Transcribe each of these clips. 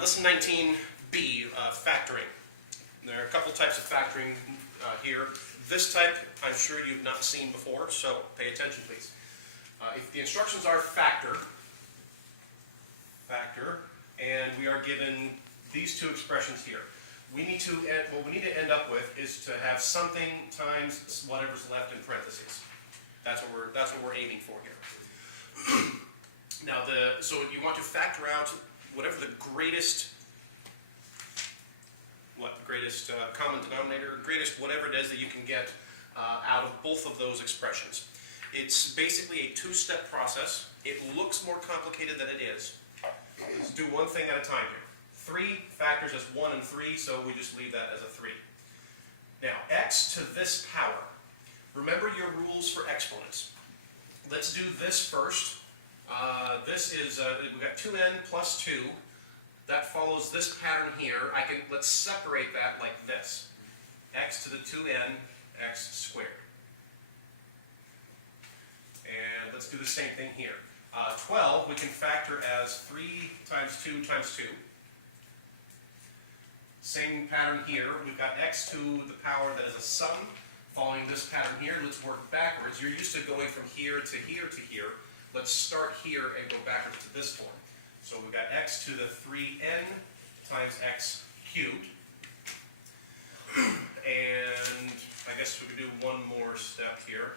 Lesson 19B, factoring. There are a couple types of factoring here. This type I'm sure you've not seen before, so pay attention please. If the instructions are factor, and we are given these two expressions here. What we need to end up with is to have something times whatever's left in parentheses. That's what we're aiming for here. Now, so you want to factor out whatever the greatest common denominator, greatest whatever it is that you can get out of both of those expressions. It's basically a two-step process. It looks more complicated than it is. Let's do one thing at a time here. 3 factors as 1 and 3, so we just leave that as a 3. Now, x to this power. Remember your rules for exponents. Let's do this first. This is, we've got 2n plus 2. That follows this pattern here. Let's separate that like this. X to the 2n, x squared. And let's do the same thing here. 12 we can factor as 3 times 2 times 2. Same pattern here. We've got x to the power that is a sum. Following this pattern here, let's work backwards. You're used to going from here to here to here. Let's start here and go backwards to this form. So we've got x to the 3n times x cubed. And I guess we could do one more step here.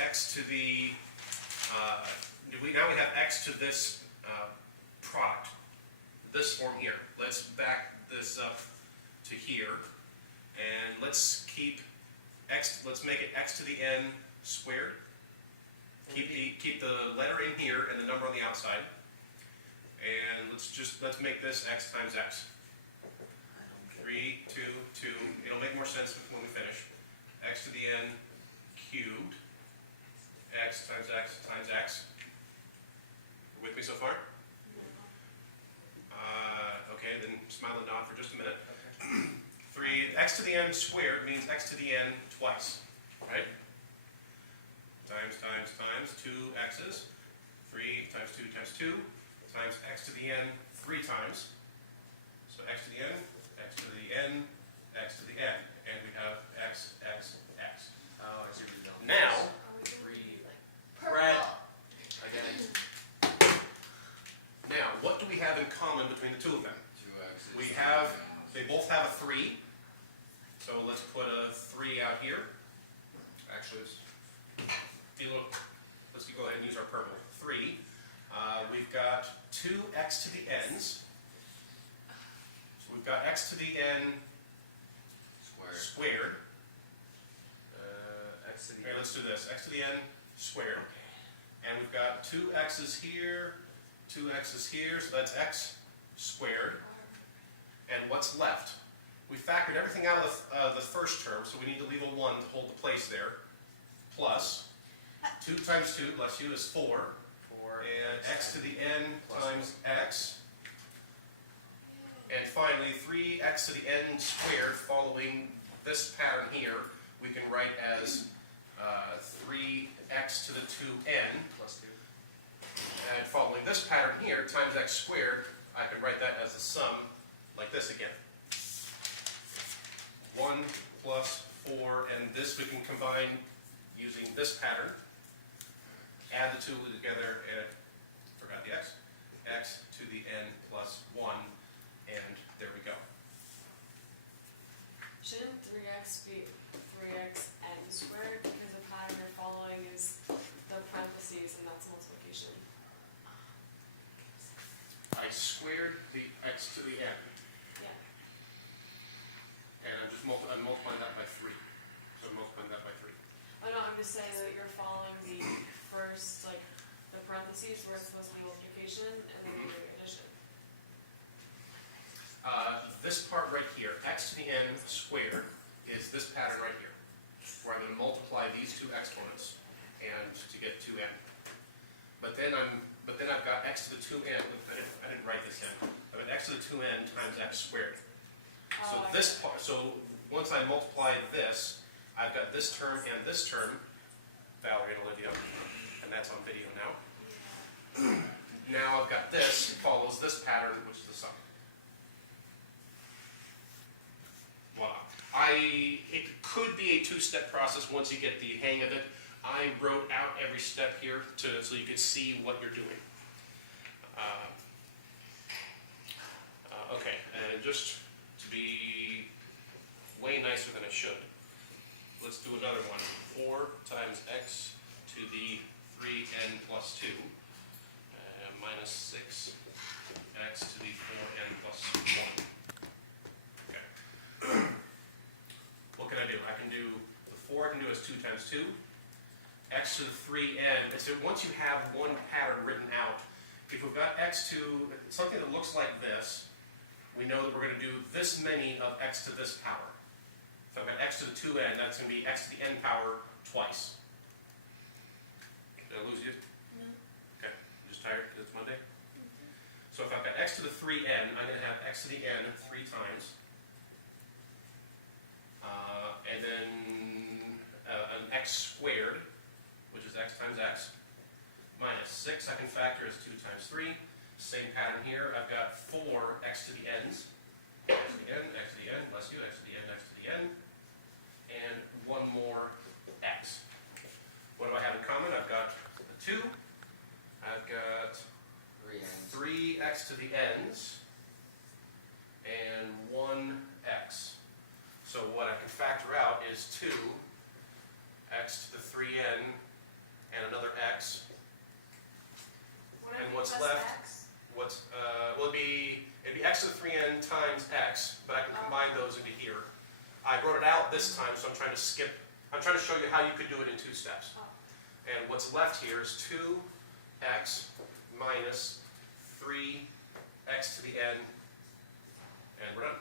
X to the, now we have x to this product, this form here. Let's back this up to here. And let's keep let's make it x to the n squared. Keep the letter in here and the number on the outside. And let's make this x times x. 3, 2, 2. It'll make more sense when we finish. X to the n cubed. X times x times x. With me so far? Okay, then smile and nod for just a minute. Okay. 3x to the n squared means x to the n twice, right? Times, times, times, 2 x's. 3 times 2 times 2 times x to the n 3 times. So x to the n, x to the n, x to the n. And we have x, x, x. Oh, I see what you're doing. Now, Red. I get it. now, what do we have in common between the two of them? 2x's. They both have a 3. So let's put a 3 out here. Actually, let's go ahead and use our purple. 3. We've got 2x to the n's. So we've got x to the n squared. X to the Here, let's do this. X to the n squared. And we've got 2 x's here, 2 x's here, so that's x squared. And what's left? We factored everything out of the first term, so we need to leave a 1 to hold the place there. Plus 2 times 2, bless you, is 4. 4. And x to the n times x. And finally, 3x to the n squared, following this pattern here, we can write as 3x to the 2n. Plus 2. And following this pattern here, times x squared, I can write that as a sum, like this again. 1 plus 4, and this we can combine using this pattern. Add the two together, and forgot the x. X to the n plus 1, and there we go. Shouldn't 3x be 3x n squared? Because the pattern you're following is the parentheses, and that's multiplication. I squared the x to the n, Yeah. and I'm multiplying that by 3. So I'm multiplying that by 3. Oh no, I'm just saying that you're following the first, like, the parentheses where it's supposed to be multiplication, and then you're doing addition. This part right here, x to the n squared, is this pattern right here, where I'm going to multiply these two exponents and to get 2n. But then I've got x to the 2n. I didn't write this in. I've got x to the 2n times x squared. So this part. So once I multiply this, I've got this term and this term, Valerie and Olivia, and that's on video now. Now I've got this follows this pattern, which is the sum. It could be a two-step process once you get the hang of it. I wrote out every step here so you could see what you're doing. Okay, and just to be way nicer than it should, let's do another one. 4 times x to the 3n plus 2 minus 6 x to the 4n plus 1. Okay. What can I do? I can do the 4 I can do as 2 times 2. X to the 3n. So once you have one pattern written out, if we've got x to something that looks like this, we know that we're going to do this many of x to this power. If I've got x to the 2n, that's going to be x to the n power twice. Did I lose you? No. Okay. I'm just tired because it's Monday? So if I've got x to the 3n, I'm going to have x to the n 3 times. And then an x squared, which is x times x, minus 6 I can factor as 2 times 3. Same pattern here. I've got 4 x to the n's. X to the n, x to the n, bless you, x to the n, x to the n. And one more x. What do I have in common? I've got the 2. I've got 3x to the n's. And 1x. So what I can factor out is 2 x to the 3n and another x. And what's left? Well, it'd be x to the 3n times x, but I can combine those into here. I wrote it out this time, so I'm trying to show you how you could do it in 2 steps. And what's left here is 2x minus 3x to the n, and we're done.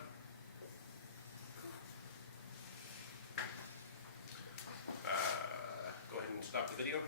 Go ahead and stop the video.